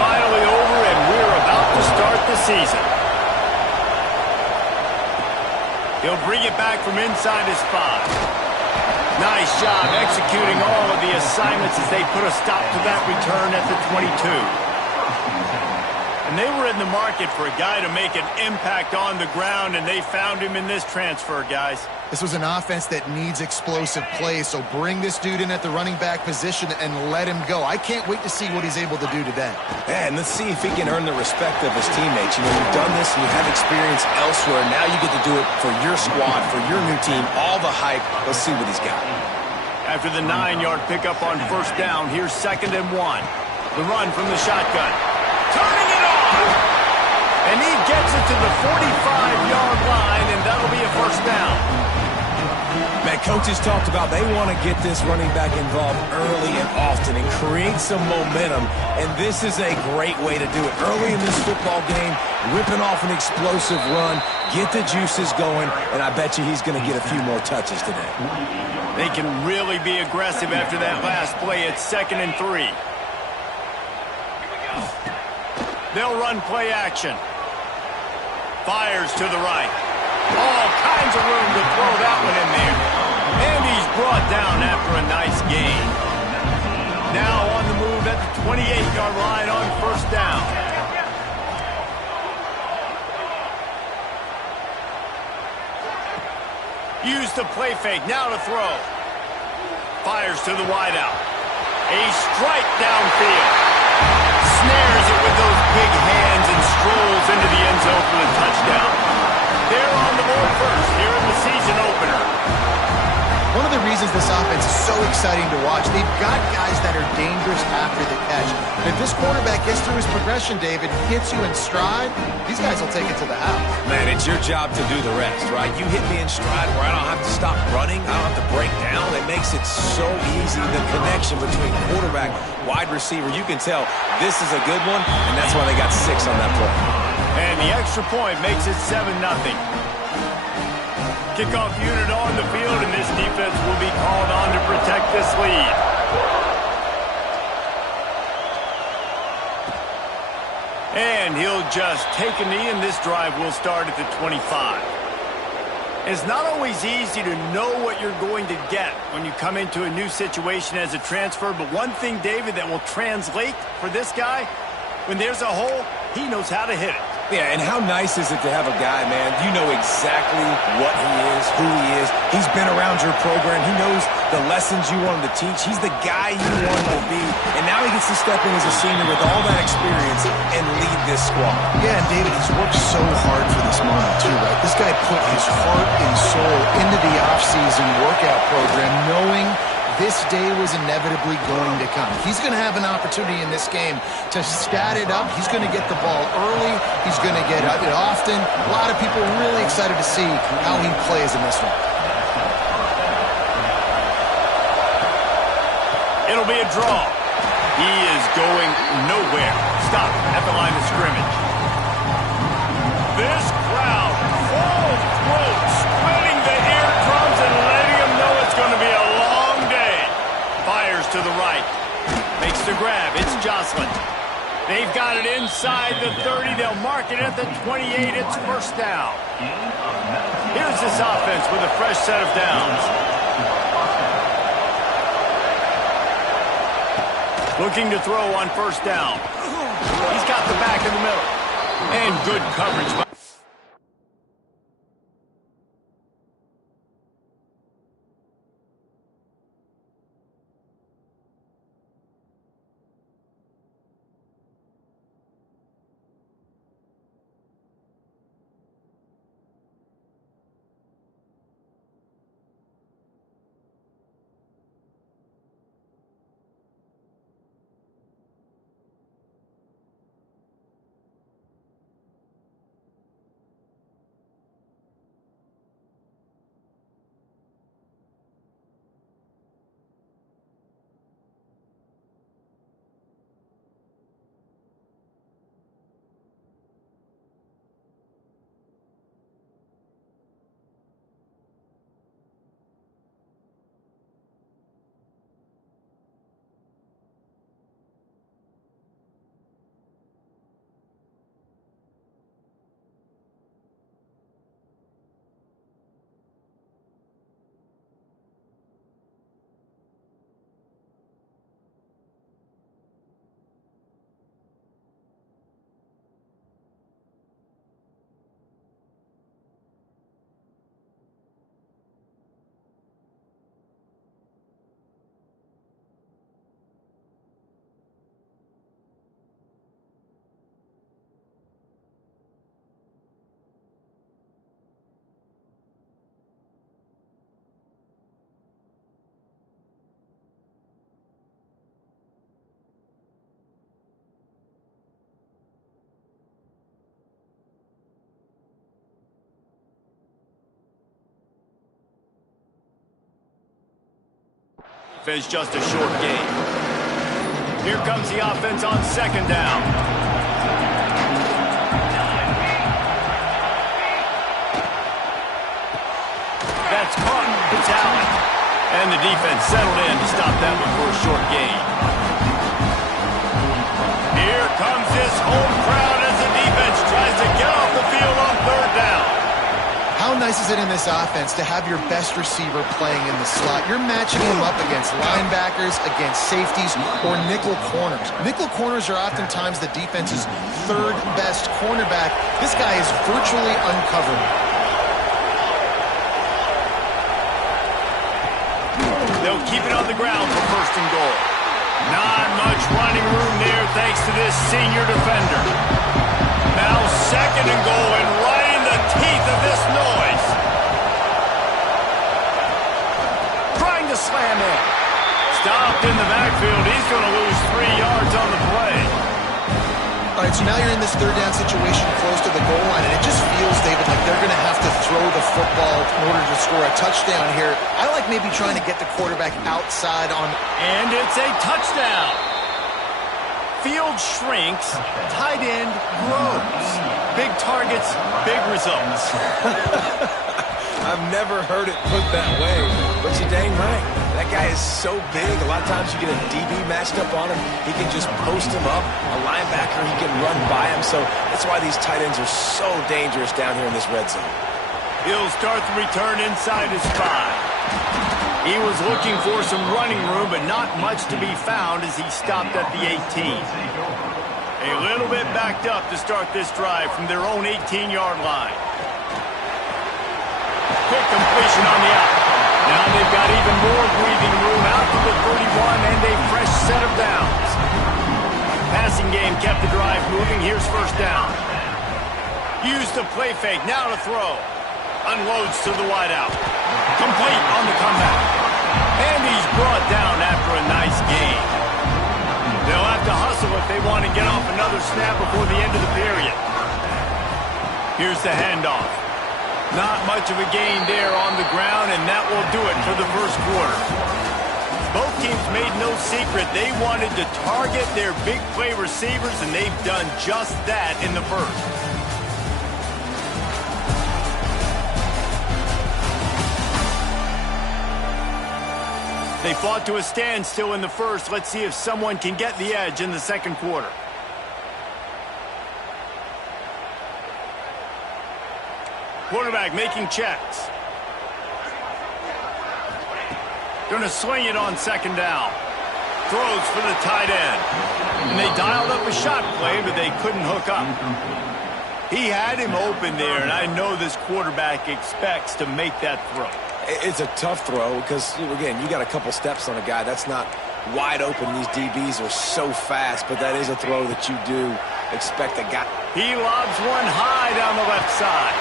finally over, and we're about to start the season. He'll bring it back from inside his 5. Nice job executing all of the assignments as they put a stop to that return at the 22. And they were in the market for a guy to make an impact on the ground, and they found him in this transfer, guys. This was an offense that needs explosive plays, so bring this dude in at the running back position and let him go. I can't wait to see what he's able to do today. Yeah, and let's see if he can earn the respect of his teammates. You know, you've done this and you have experience elsewhere. Now you get to do it for your squad, for your new team, all the hype. Let's see what he's got. After the 9-yard pickup on first down, here's 2nd and 1. The run from the shotgun. Turning it on! And he gets it to the 45-yard line, and that'll be a first down. Man, coaches talked about they want to get this running back involved early and often and create some momentum, and this is a great way to do it. Early in this football game, ripping off an explosive run, get the juices going, and I bet you he's going to get a few more touches today. They can really be aggressive after that last play. It's 2nd and 3. They'll run play action. Fires to the right. All kinds of room to throw that one in there. And he's brought down after a nice gain. Now on the move at the 28-yard line on first down. Use the play fake. Now to throw. Fires to the wideout. A strike downfield. Snares it with those big hands and strolls into the end zone for the touchdown. They're on the board first here in the season opener. One of the reasons this offense is so exciting to watch, they've got guys that are dangerous after the catch. And if this quarterback gets through his progression, David, hits you in stride, these guys will take it to the house. Man, it's your job to do the rest, right? You hit me in stride where I don't have to stop running. I don't have to break down. It makes it so easy, the connection between quarterback, wide receiver. You can tell this is a good one, and that's why they got 6 on that play. And the extra point makes it 7-0. Kickoff unit on the field, and this defense will be called on to protect this lead. And he'll just take a knee, and this drive will start at the 25. It's not always easy to know what you're going to get when you come into a new situation as a transfer, but one thing, David, that will translate for this guy, when there's a hole, he knows how to hit it. Yeah, and how nice is it to have a guy, man, you know exactly what he is, who he is. He's been around your program. He knows the lessons you want him to teach. He's the guy you want him to be. And now he gets to step in as a senior with all that experience and lead this squad. Yeah, and David, he's worked so hard for this moment, too, right? This guy put his heart and soul into the offseason workout program, knowing this day was inevitably going to come. He's going to have an opportunity in this game to stat it up. He's going to get the ball early. He's going to get it often. A lot of people really excited to see how he plays in this one. It'll be a draw. He is going nowhere. Stop at the line of scrimmage. This crowd full throat, splitting the eardrums and letting them know it's going to be a long day. Fires to the right. Makes the grab. It's Jocelyn. They've got it inside the 30. They'll mark it at the 28. It's first down. Here's this offense with a fresh set of downs. Looking to throw on first down. He's got the back in the middle. And good coverage. Finish just a short gain. Here comes the offense on second down. That's caught. It's Allen. And the defense settled in to stop that one for a short gain. Here comes this home crowd as the defense tries to get off the field on third down. How nice is it in this offense to have your best receiver playing in the slot? You're matching him up against linebackers, against safeties, or nickel corners. Nickel corners are oftentimes the defense's third best cornerback. This guy is virtually uncoverable. They'll keep it on the ground for first and goal. Not much running room there thanks to this senior defender. Now second and goal, and right in the teeth of this noise. Trying to slam in. Stopped in the backfield. He's going to lose 3 yards on the play. All right, so now you're in this third down situation close to the goal line, and it just feels, David, like they're going to have to throw the football in order to score a touchdown here. I like maybe trying to get the quarterback outside on... And it's a touchdown. Field shrinks, tight end grows. Big targets, big results. I've never heard it put that way, but you're dang right. That guy is so big. A lot of times you get a DB matched up on him. He can just post him up. A linebacker, he can run by him. So that's why these tight ends are so dangerous down here in this red zone. He'll start the return inside his 5. He was looking for some running room, but not much to be found as he stopped at the 18. A little bit backed up to start this drive from their own 18-yard line. Quick completion on the out. Now they've got even more breathing room out to the 31 and a fresh set of downs. Passing game kept the drive moving. Here's first down. Used the play fake. Now to throw. Unloads to the wideout. Complete on the comeback. And he's brought down after a nice gain. They'll have to hustle if they want to get off another snap before the end of the period. Here's the handoff. Not much of a gain there on the ground, and that will do it for the first quarter. Both teams made no secret they wanted to target their big play receivers, and they've done just that in the first. They fought to a standstill in the first. Let's see if someone can get the edge in the second quarter. Quarterback making checks. Going to swing it on second down. Throws for the tight end. And they dialed up a shot play, but they couldn't hook up. He had him open there, and I know this quarterback expects to make that throw. It's a tough throw because, again, you got a couple steps on a guy. That's not wide open. These DBs are so fast, but that is a throw that you do expect a guy. He lobs one high down the left side.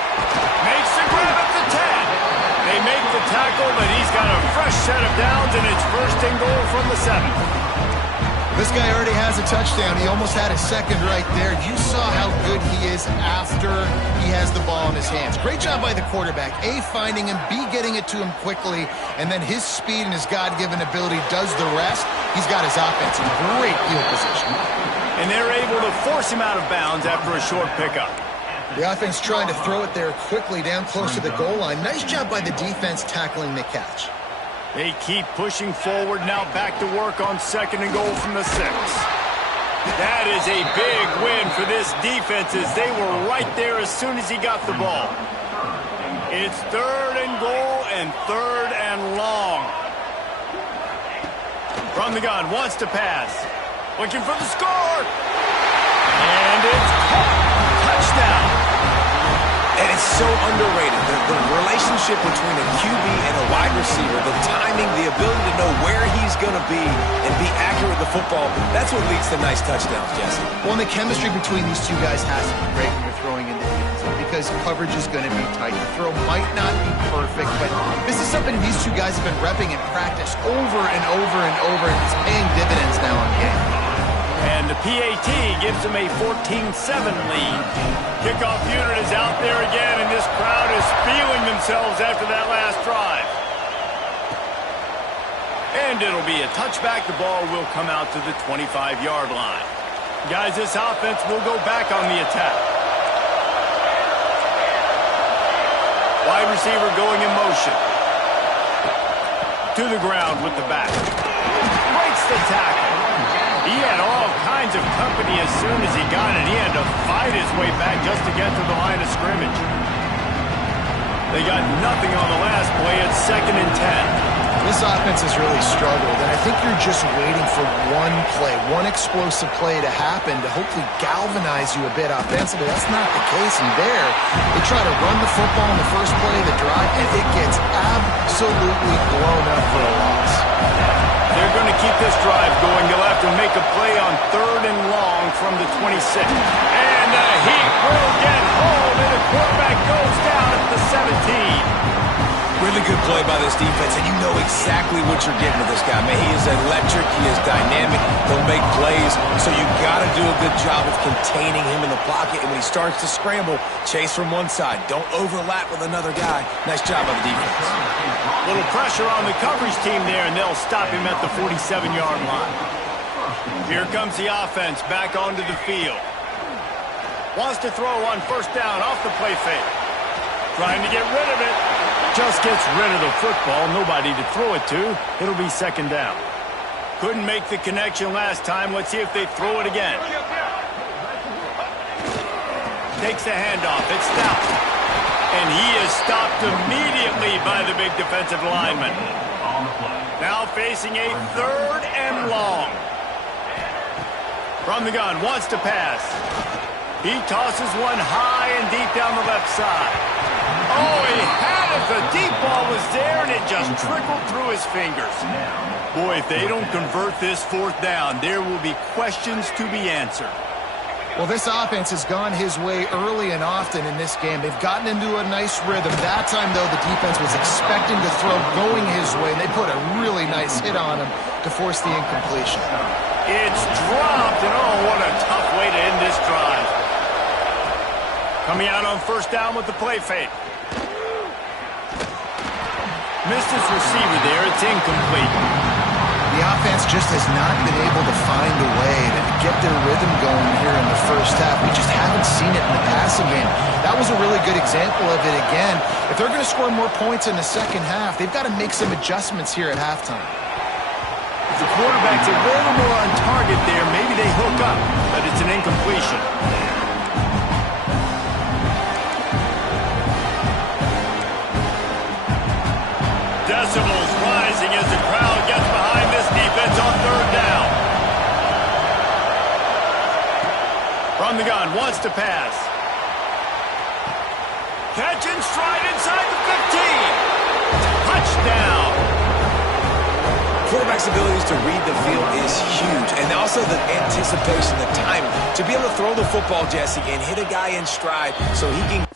Makes the grab at the 10. They make the tackle, but he's got a fresh set of downs, and it's first and goal from the 7. This guy already has a touchdown. He almost had a second right there. You saw how good he is after he has the ball in his hands. Great job by the quarterback. A, finding him, B, getting it to him quickly, and then his speed and his God-given ability does the rest. He's got his offense in great field position. And they're able to force him out of bounds after a short pickup. The offense trying to throw it there quickly down close to the goal line. Nice job by the defense tackling the catch. They keep pushing forward, now back to work on second and goal from the 6. That is a big win for this defense as they were right there as soon as he got the ball. It's third and goal and third and long. From the gun, wants to pass. Looking for the score. And it's caught. Touchdown. And it's so underrated. The relationship between a QB and a wide receiver, the timing, the ability to know where he's going to be and be accurate with the football, that's what leads to nice touchdowns, Jesse. Well, and the chemistry between these two guys has to be great when you're throwing into the end zone because coverage is going to be tight. The throw might not be perfect, but this is something these two guys have been repping in practice over and over and over, and it's paying dividends now on game. And the PAT gives them a 14-7 lead. Kickoff unit is out there again, and this crowd is feeling themselves after that last drive. And it'll be a touchback. The ball will come out to the 25-yard line. Guys, this offense will go back on the attack. Wide receiver going in motion. To the ground with the back. Breaks the tackle. He had all kinds of company as soon as he got it. He had to fight his way back just to get to the line of scrimmage. They got nothing on the last play. It's 2nd and 10. This offense has really struggled, and I think you're just waiting for one play, one explosive play to happen to hopefully galvanize you a bit offensively. That's not the case, and there, they try to run the football in the first play of the drive, and it gets absolutely blown up for a loss. They're going to keep this drive going. They'll have to make a play on 3rd and long from the 26. And the Heat will get home, and the quarterback goes down at the 17. Really good play by this defense, and you know exactly what you're getting with this guy. Man, he is electric. He is dynamic. He'll make plays, so you got to do a good job of containing him in the pocket. And when he starts to scramble, chase from one side. Don't overlap with another guy. Nice job by the defense. Little pressure on the coverage team there, and they'll stop him at the 47-yard line. Here comes the offense back onto the field. Wants to throw on 1st down off the play fake. Trying to get rid of it. Just gets rid of the football. Nobody to throw it to. It'll be 2nd down. Couldn't make the connection last time. Let's see if they throw it again. Takes the handoff. It's Stout. And he is stopped immediately by the big defensive lineman. Now facing a 3rd and long. From the gun. Wants to pass. He tosses one high and deep down the left side. Oh, he had it. The deep ball was there, and it just trickled through his fingers. Boy, if they don't convert this 4th down, there will be questions to be answered. Well, this offense has gone his way early and often in this game. They've gotten into a nice rhythm. That time, though, the defense was expecting to throw going his way, and they put a really nice hit on him to force the incompletion. It's dropped, and oh, what a tough way to end this drive. Coming out on 1st down with the play fake. Missed his receiver there. It's incomplete. The offense just has not been able to find a way to get their rhythm going here in the first half. We just haven't seen it in the passing game. That was a really good example of it again. If they're going to score more points in the second half, they've got to make some adjustments here at halftime. The quarterback's a little more on target there. Maybe they hook up, but it's an incompletion. Decibels rising as the crowd gets behind this defense on 3rd down. From the gun, wants to pass. Catch and stride inside the 15. Touchdown. Quarterback's abilities to read the field is huge, and also the anticipation, the timing. To be able to throw the football, Jesse, and hit a guy in stride so he can...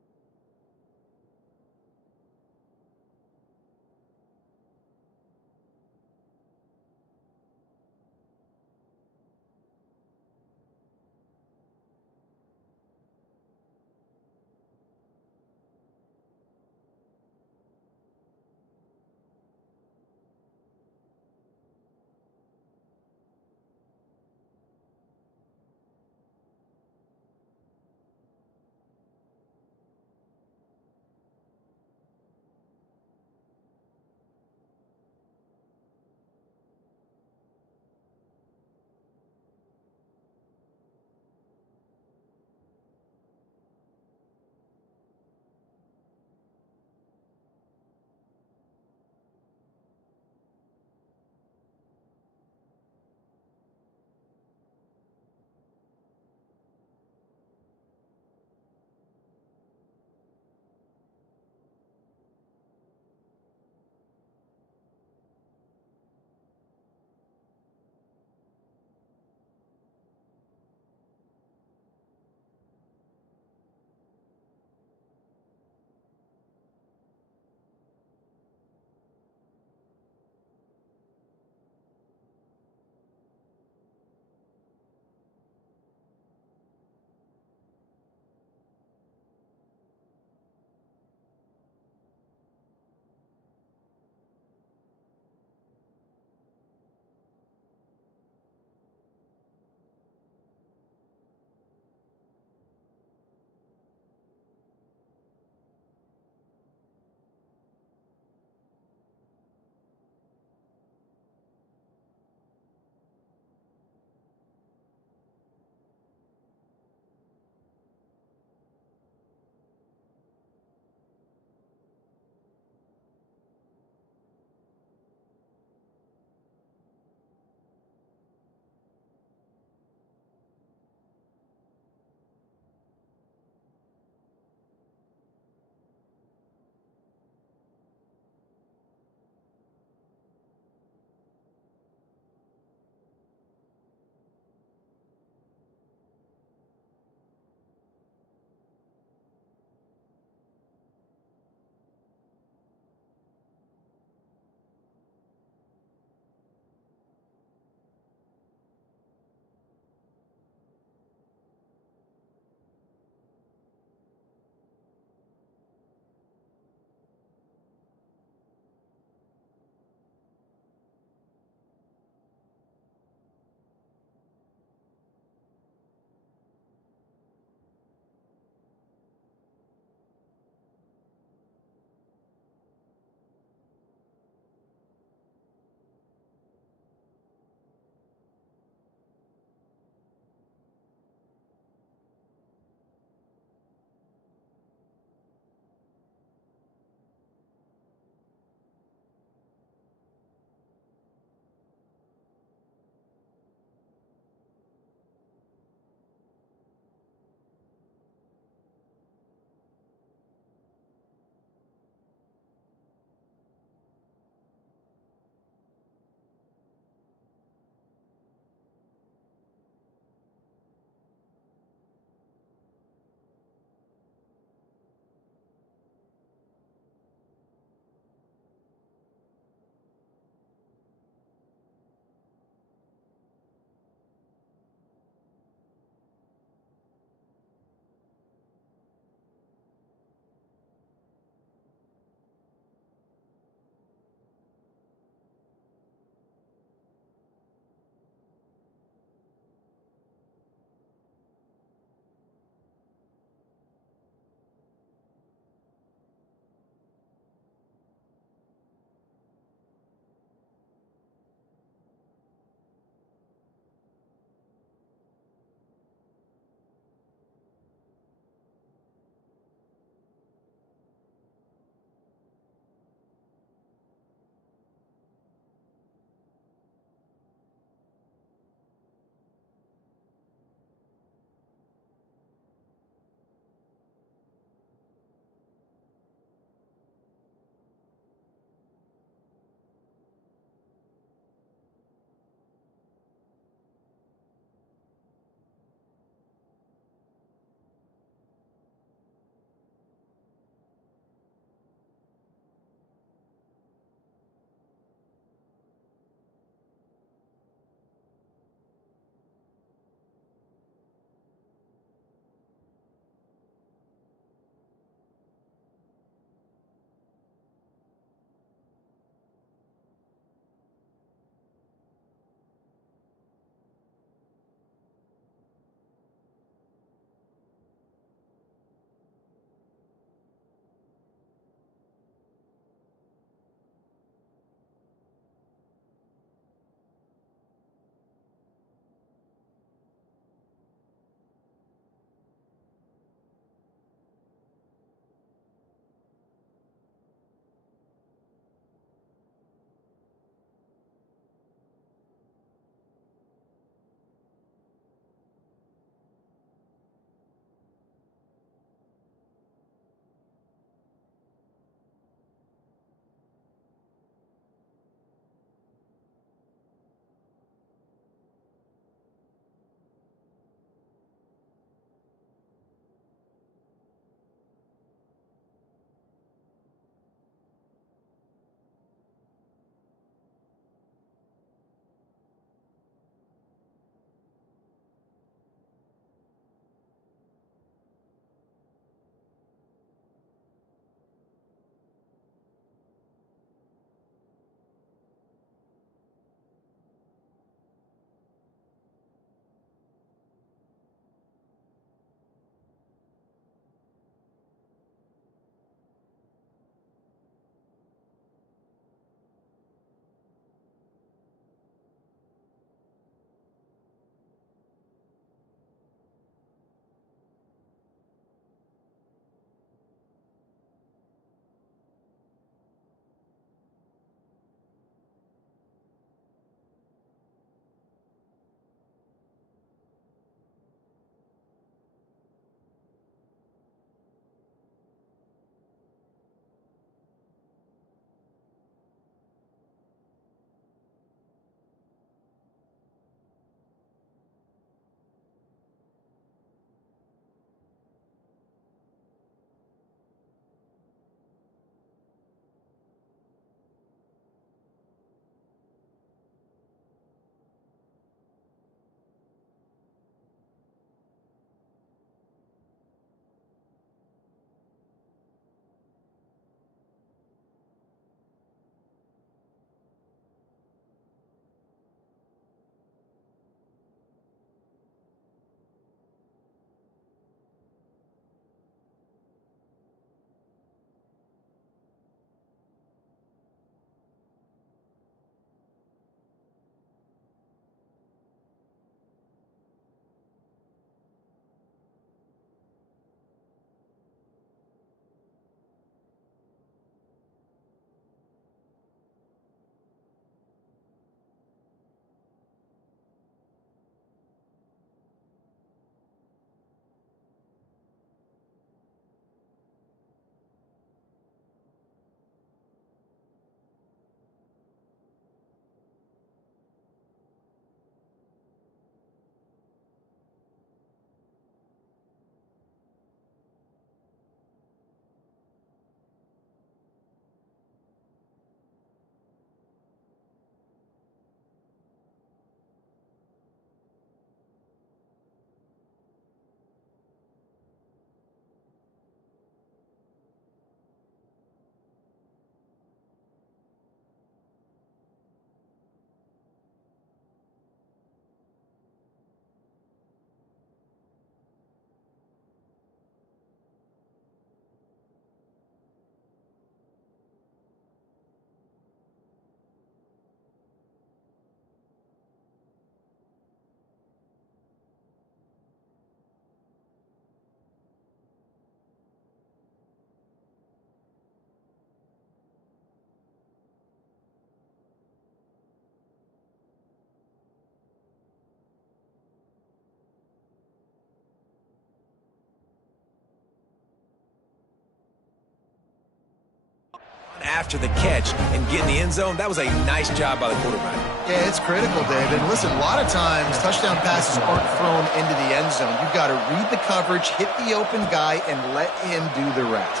after the catch and get in the end zone, that was a nice job by the quarterback. Yeah, it's critical, David. And listen, a lot of times touchdown passes aren't thrown into the end zone. You've got to read the coverage, hit the open guy, and let him do the rest.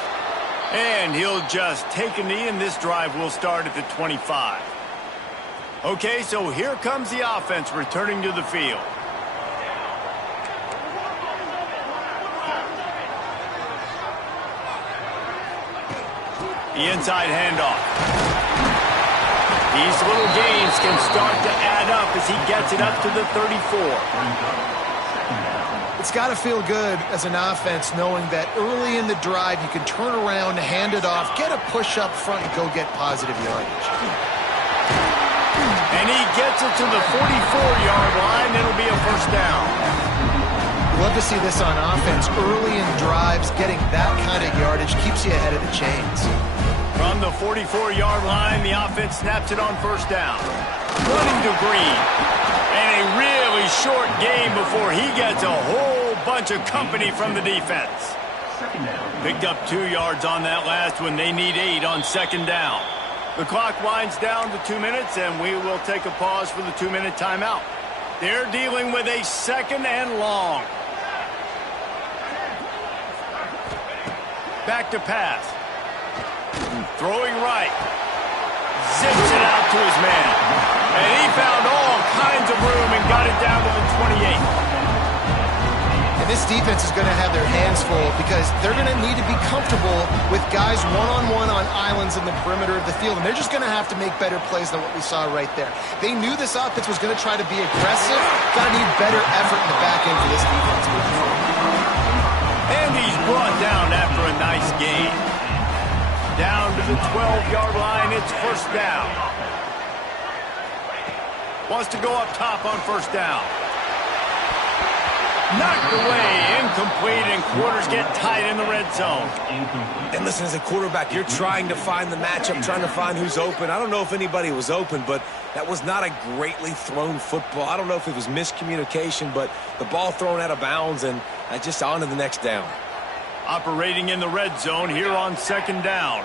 And he'll just take a knee, and this drive will start at the 25. Okay, so here comes the offense returning to the field. The inside handoff. These little gains can start to add up as he gets it up to the 34. It's got to feel good as an offense knowing that early in the drive you can turn around, hand it off, get a push up front, and go get positive yardage. And he gets it to the 44-yard line. It'll be a first down. Love to see this on offense. Early in drives, getting that kind of yardage keeps you ahead of the chains. From the 44-yard line, the offense snaps it on first down. Running to Green. And a really short game before he gets a whole bunch of company from the defense. Picked up 2 yards on that last one. They need 8 on second down. The clock winds down to 2 minutes, and we will take a pause for the 2-minute timeout. They're dealing with a second and long. Back to pass. Throwing right. Zips it out to his man. And he found all kinds of room and got it down to the 28. And this defense is going to have their hands full because they're going to need to be comfortable with guys one-on-one on islands in the perimeter of the field. And they're just going to have to make better plays than what we saw right there. They knew this offense was going to try to be aggressive. Got to need better effort in the back end for this defense moving forward. And he's brought down after a nice gain. Down to the 12-yard line, it's first down. Wants to go up top on first down. Knocked away, incomplete, and quarters get tight in the red zone. And listen, as a quarterback, you're trying to find the matchup, trying to find who's open. I don't know if anybody was open, but that was not a greatly thrown football. I don't know if it was miscommunication, but the ball thrown out of bounds, and just on to the next down. Operating in the red zone here on second down.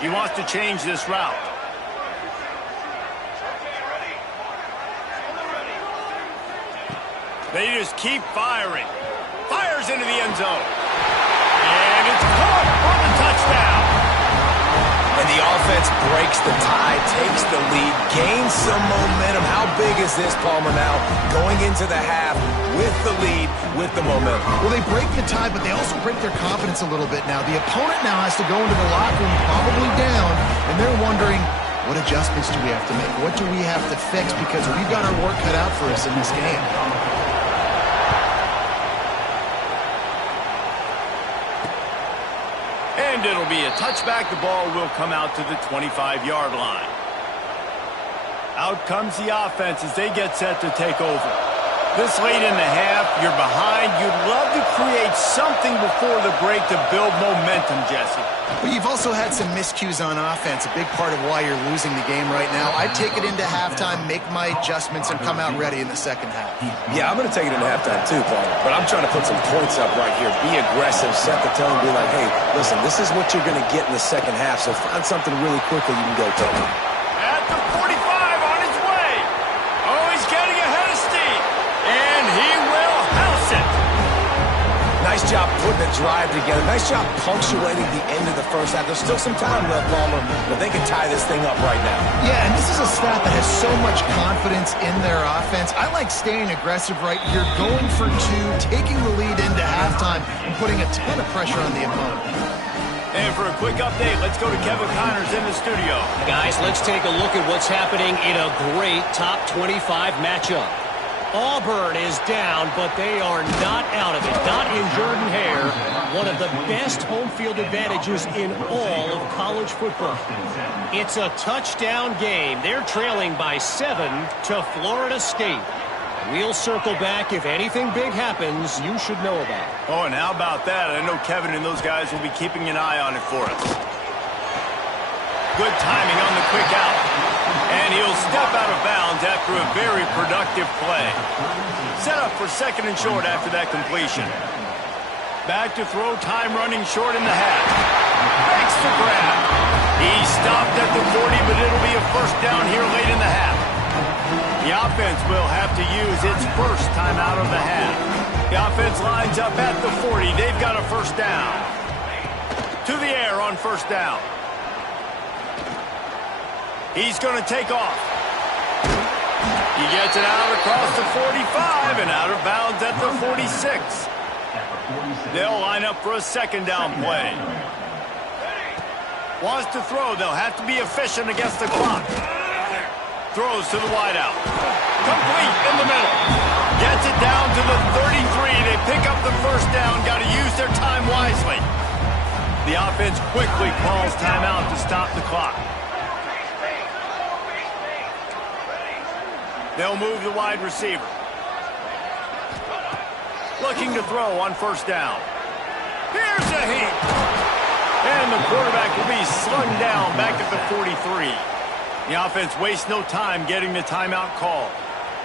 He wants to change this route. They just keep firing. Fires into the end zone. And it's caught for the touchdown. And the offense breaks the tie, takes the lead, gains some momentum. How big is this, Palmer, now? Going into the half with the lead, with the momentum. Well, they break the tie, but they also break their confidence a little bit now. The opponent now has to go into the locker room probably down, and they're wondering, what adjustments do we have to make? What do we have to fix? Because we've got our work cut out for us in this game. And it'll be a touchback. The ball will come out to the 25-yard line. Out comes the offense as they get set to take over. This late in the half, you're behind. You'd love to create something before the break to build momentum, Jesse. But you've also had some miscues on offense, a big part of why you're losing the game right now. I'd take it into halftime, make my adjustments, and come out ready in the second half. Yeah, I'm going to take it into halftime too, Paul. But I'm trying to put some points up right here. Be aggressive, set the tone, be like, hey, listen, this is what you're going to get in the second half, so find something really quickly you can go to. At the 45 on his way. Oh, he's getting ahead of steam. And he will house it. Nice job putting a drive together. Nice job punctuating the end of the first half. There's still some time left, Palmer, but they can tie this thing up right now. Yeah, and this is a staff that has so much confidence in their offense. I like staying aggressive right here, going for two, taking the lead into halftime, and putting a ton of pressure on the opponent. And for a quick update, let's go to Kevin Connors in the studio. Guys, let's take a look at what's happening in a great top 25 matchup. Auburn is down, but they are not out of it. Not in Jordan-Hare, one of the best home field advantages in all of college football. It's a touchdown game. They're trailing by 7 to Florida State. We'll circle back. If anything big happens, you should know about it. Oh, and how about that? I know Kevin and those guys will be keeping an eye on it for us. Good timing on the quick out. And he'll step out of bounds after a very productive play. Set up for second and short after that completion. Back to throw, time running short in the half. Makes the grab. He stopped at the 40, but it'll be a first down here late in the half. The offense will have to use its first time out of the half. The offense lines up at the 40. They've got a first down. To the air on first down. He's going to take off. He gets it out across the 45 and out of bounds at the 46. They'll line up for a second down play. Wants to throw. They'll have to be efficient against the clock. Throws to the wideout. Complete in the middle. Gets it down to the 33. They pick up the first down. Got to use their time wisely. The offense quickly calls timeout to stop the clock. They'll move the wide receiver. Looking to throw on first down. Here's a heat. And the quarterback will be slung down back at the 43. The offense wastes no time getting the timeout call.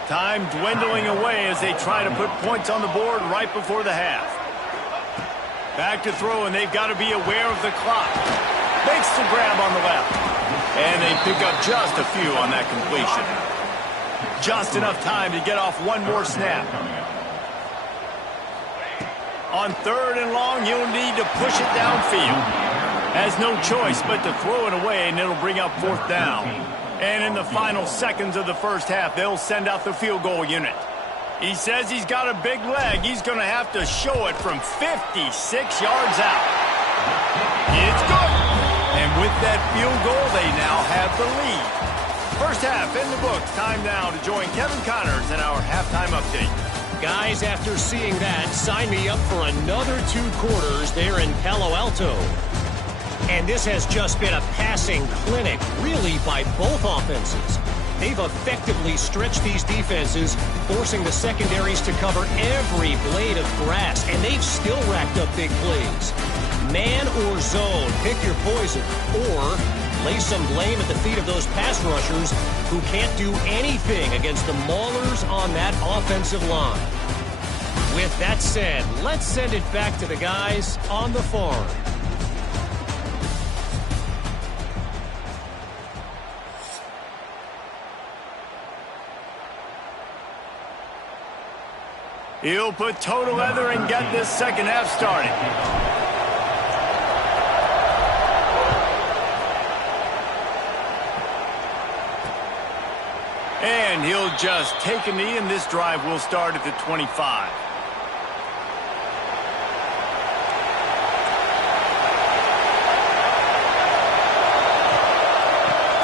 Time dwindling away as they try to put points on the board right before the half. Back to throw, and they've got to be aware of the clock. Makes the grab on the left. And they pick up just a few on that completion. Just enough time to get off one more snap. On third and long, you'll need to push it downfield. Has no choice but to throw it away, and it'll bring up fourth down. And in the final seconds of the first half, they'll send out the field goal unit. He says he's got a big leg. He's going to have to show it from 56 yards out. It's good. And with that field goal, they now have the lead. First half in the books. Time now to join Kevin Connors in our halftime update. Guys, after seeing that, sign me up for another 2 quarters there in Palo Alto. And this has just been a passing clinic, really, by both offenses. They've effectively stretched these defenses, forcing the secondaries to cover every blade of grass, and they've still racked up big plays. Man or zone, pick your poison, or lay some blame at the feet of those pass rushers who can't do anything against the maulers on that offensive line. With that said, let's send it back to the guys on the farm. He'll put toe to leather and get this second half started. And he'll just take a knee, and this drive will start at the 25.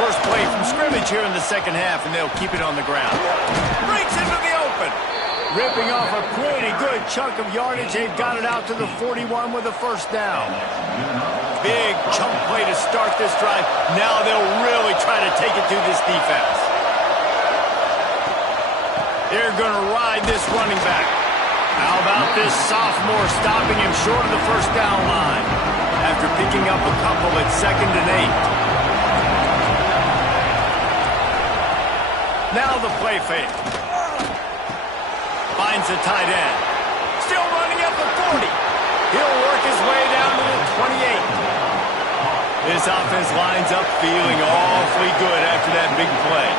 First play from scrimmage here in the second half, and they'll keep it on the ground. Breaks into the open. Ripping off a pretty good chunk of yardage. They've got it out to the 41 with a first down. Big chunk play to start this drive. Now they'll really try to take it to this defense. They're going to ride this running back. How about this sophomore stopping him short of the first down line after picking up a couple at 2nd and 8. Now the play fake. Finds the tight end. Still running at the 40. He'll work his way down to the 28. This offense lines up feeling awfully good after that big play.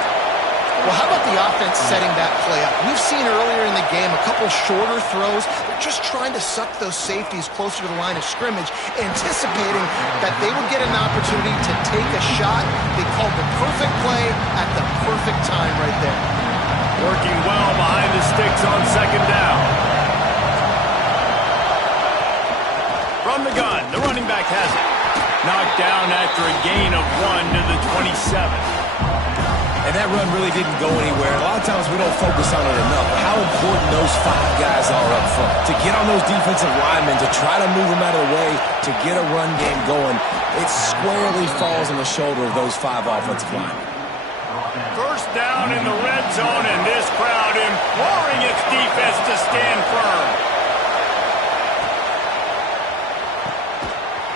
Well, how about the offense setting that play up? We've seen earlier in the game a couple shorter throws. They're just trying to suck those safeties closer to the line of scrimmage, anticipating that they would get an opportunity to take a shot. They called the perfect play at the perfect time right there. Working well behind the sticks on second down. From the gun, the running back has it. Knocked down after a gain of 1 to the 27. And that run really didn't go anywhere. A lot of times we don't focus on it enough. How important those 5 guys are up front. To get on those defensive linemen, to try to move them out of the way, to get a run game going, it squarely falls on the shoulder of those 5 offensive linemen. First down in the red zone, and this crowd imploring its defense to stand firm.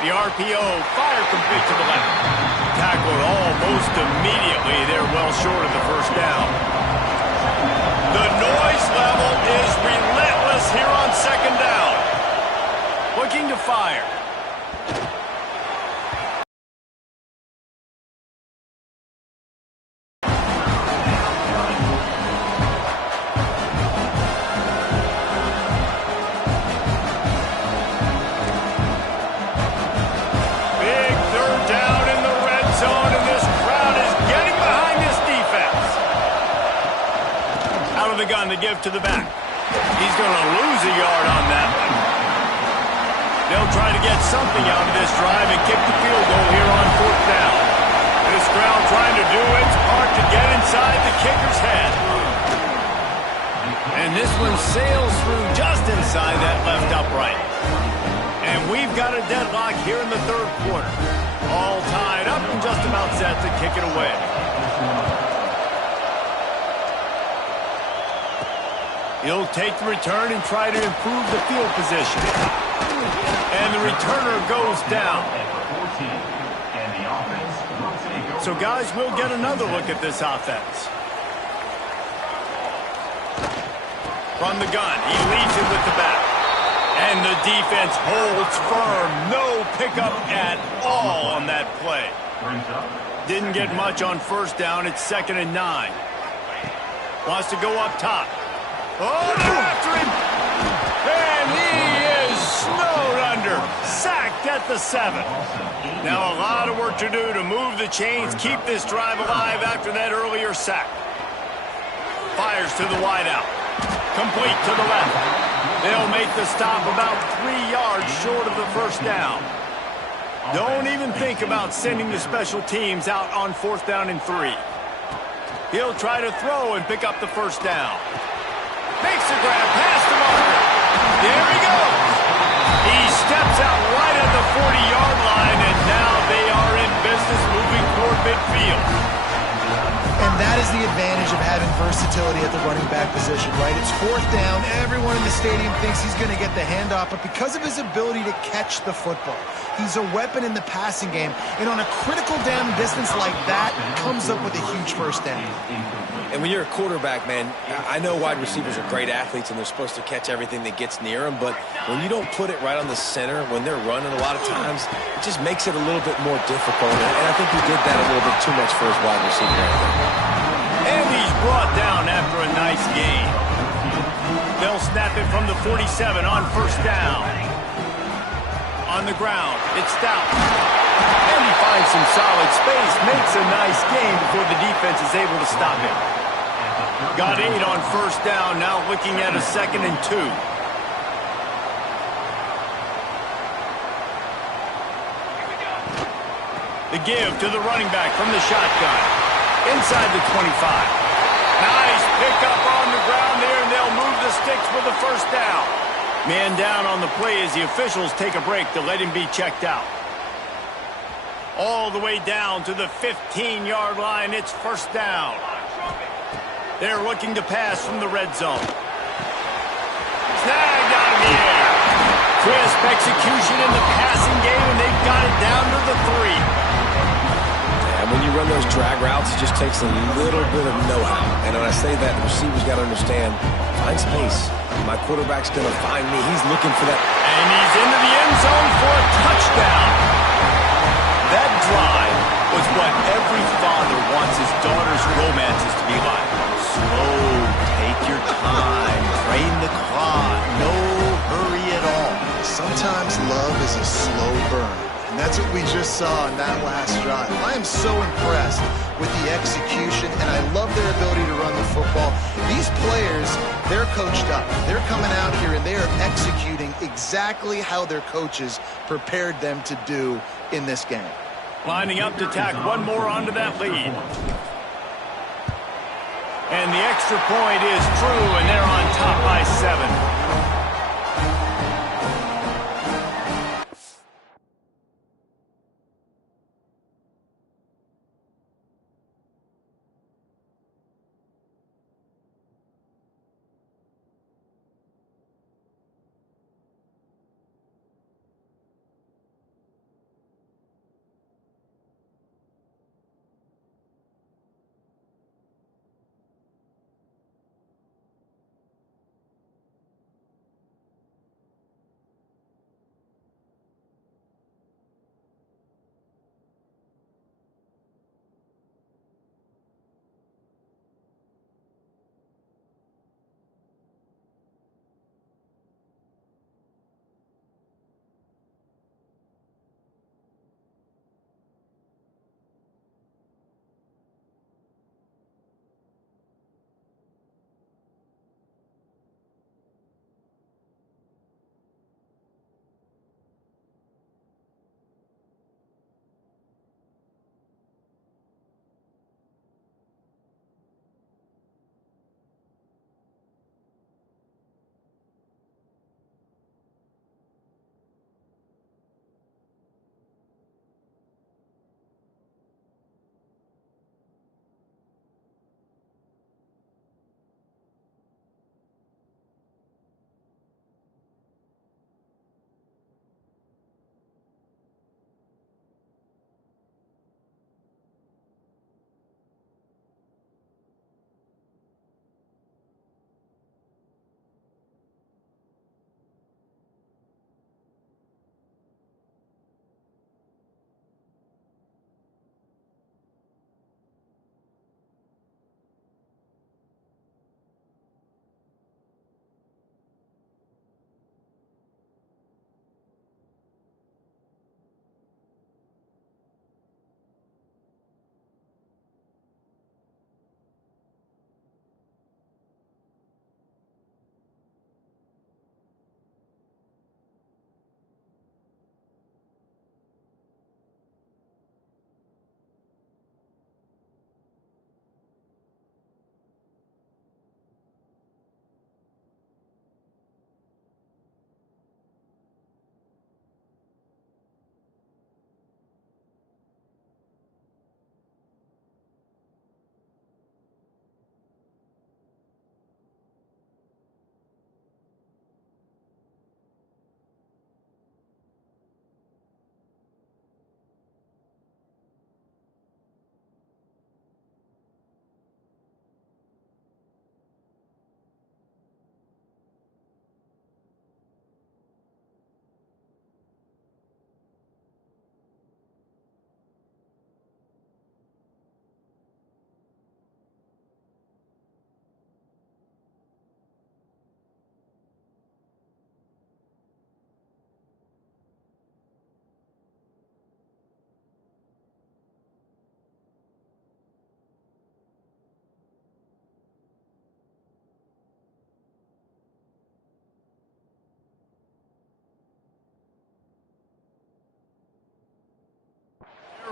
The RPO fire complete to the left. Tackled almost immediately. They're well short of the first down. The noise level is relentless here on second down. Looking to fire. the gun to give to the back. He's going to lose a yard on that one. They'll try to get something out of this drive and kick the field goal here on 4th down. This crowd trying to do its part to get inside the kicker's head. And this one sails through just inside that left upright. And we've got a deadlock here in the 3rd quarter. All tied up and just about set to kick it away. He'll take the return and try to improve the field position. And the returner goes down. So, guys, we'll get another look at this offense. From the gun, he leads it with the back. And the defense holds firm. No pickup at all on that play. Didn't get much on 1st down. It's 2nd and 9. Wants to go up top. Oh, they're after him. And he is snowed under. Sacked at the 7. Now a lot of work to do to move the chains, keep this drive alive after that earlier sack. Fires to the wideout. Complete to the left. They'll make the stop about 3 yards short of the 1st down. Don't even think about sending the special teams out on 4th down and 3. He'll try to throw and pick up the 1st down. Makes the grab past the marker. There he goes. He steps out right at the 40-yard line, and now they are in business moving toward midfield. And that is the advantage of having versatility at the running back position, right? It's 4th down. Everyone in the stadium thinks he's going to get the handoff, but because of his ability to catch the football, he's a weapon in the passing game. And on a critical down distance like that, comes up with a huge 1st down. And when you're a quarterback, man, I know wide receivers are great athletes and they're supposed to catch everything that gets near them, but when you don't put it right on the center, when they're running a lot of times, it just makes it a little bit more difficult. And I think he did that a little bit too much for his wide receiver right there. And he's brought down after a nice gain. They'll snap it from the 47 on 1st down. On the ground, it's Stout. And he finds some solid space, makes a nice gain before the defense is able to stop him. Got 8 on 1st down, now looking at a 2nd and 2. The give to the running back from the shotgun. Inside the 25. Nice pickup on the ground there, and they'll move the sticks for the 1st down. Man down on the play as the officials take a break to let him be checked out. All the way down to the 15-yard line. It's 1st down. They're looking to pass from the red zone. Snagged out of the air. Crisp execution in the passing game, and they've got it down to the 3. And when you run those drag routes, it just takes a little bit of know-how. And when I say that, the receiver's got to understand, find space. My quarterback's going to find me. He's looking for that. And he's into the end zone for a touchdown. That drive was what every father wants his daughter's romances to be like. Slow, take your time, drain the clock, no hurry at all. Sometimes love is a slow burn. And that's what we just saw in that last drive. I am so impressed with the execution, and I love their ability to run the football. These players, they're coached up. They're coming out here, and they are executing exactly how their coaches prepared them to do in this game. Lining up to tack one more onto that lead. And the extra point is true, and they're on top by 7.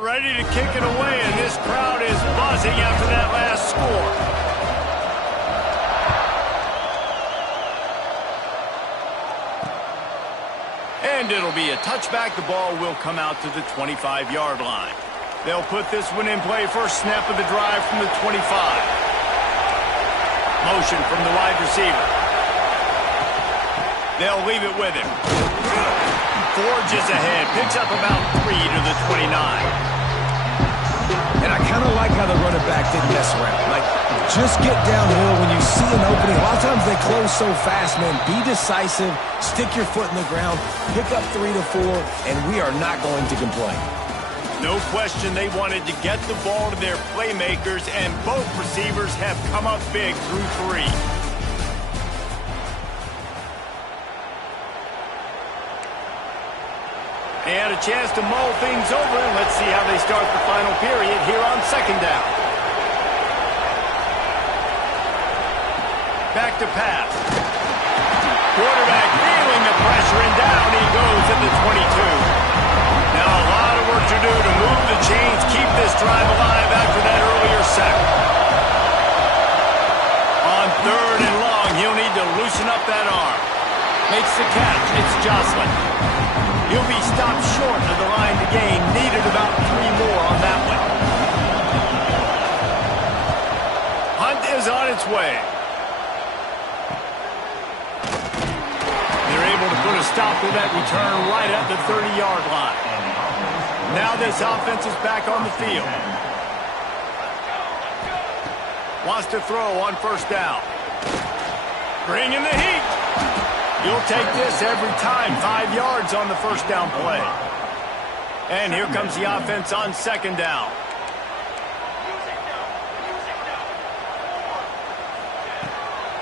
Ready to kick it away, and this crowd is buzzing after that last score. And it'll be a touchback. The ball will come out to the 25-yard line. They'll put this one in play first snap of the drive from the 25. Motion from the wide receiver. They'll leave it with him. Forges ahead, picks up about 3 to the 29. And I kind of like how the running back didn't mess around. Like, just get downhill when you see an opening. A lot of times they close so fast, man. Be decisive, stick your foot in the ground, pick up 3 to 4, and we are not going to complain. No question they wanted to get the ball to their playmakers, and both receivers have come up big through 3. They had a chance to mull things over, and let's see how they start the final period here on second down. Back to pass. Quarterback feeling the pressure, and down he goes at the 22. Now a lot of work to do to move the chains, keep this drive alive after that earlier sack. On third and long, he'll need to loosen up that arm. Makes the catch. It's Jocelyn. He'll be stopped short of the line to gain. Needed about 3 more on that one. Hunt is on its way. They're able to put a stop to that return right at the 30-yard line. Now this offense is back on the field. Wants to throw on first down. Bringing the heat. You'll take this every time. 5 yards on the first down play. And here comes the offense on second down.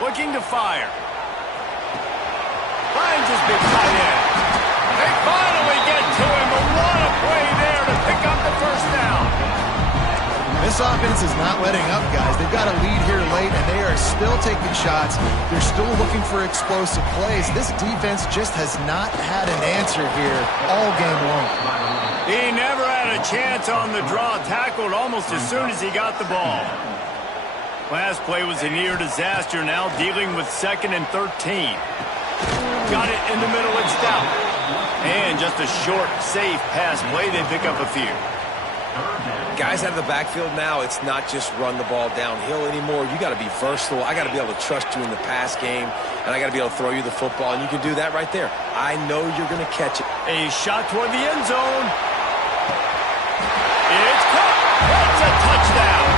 Looking to fire. Finds his big tight end. They finally get to him, but what a play there to pick up the first down. This offense is not letting up, guys. They've got a lead here late, and they are still taking shots. They're still looking for explosive plays. This defense just has not had an answer here all game long. He never had a chance on the draw. Tackled almost as soon as he got the ball. Last play was a near disaster. Now dealing with 2nd and 13. Got it in the middle and stout. And just a short, safe pass play. They pick up a few. Guys out of the backfield now, it's not just run the ball downhill anymore. You got to be versatile. I got to be able to trust you in the pass game, and I got to be able to throw you the football, and you can do that right there. I know you're going to catch it. A shot toward the end zone. It's caught. That's a touchdown.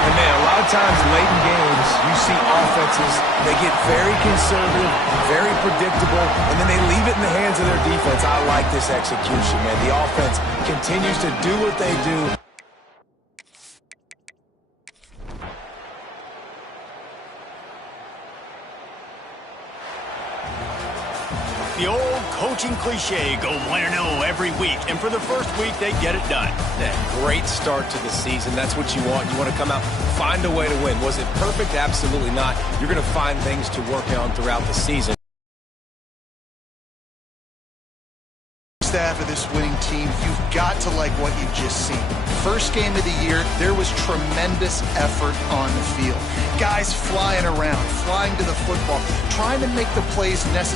And man, a lot of times late in games, you see offenses, they get very conservative, very predictable, and then they leave it in the hands of their defense. I like this execution, man. The offense continues to do what they do. The old coaching cliche, go 1-0 every week. And for the first week, they get it done. That great start to the season. That's what you want. You want to come out, find a way to win. Was it perfect? Absolutely not. You're going to find things to work on throughout the season. Staff of this winning team, you've got to like what you've just seen. First game of the year, there was tremendous effort on the field. Guys flying around, flying to the football, trying to make the plays necessary.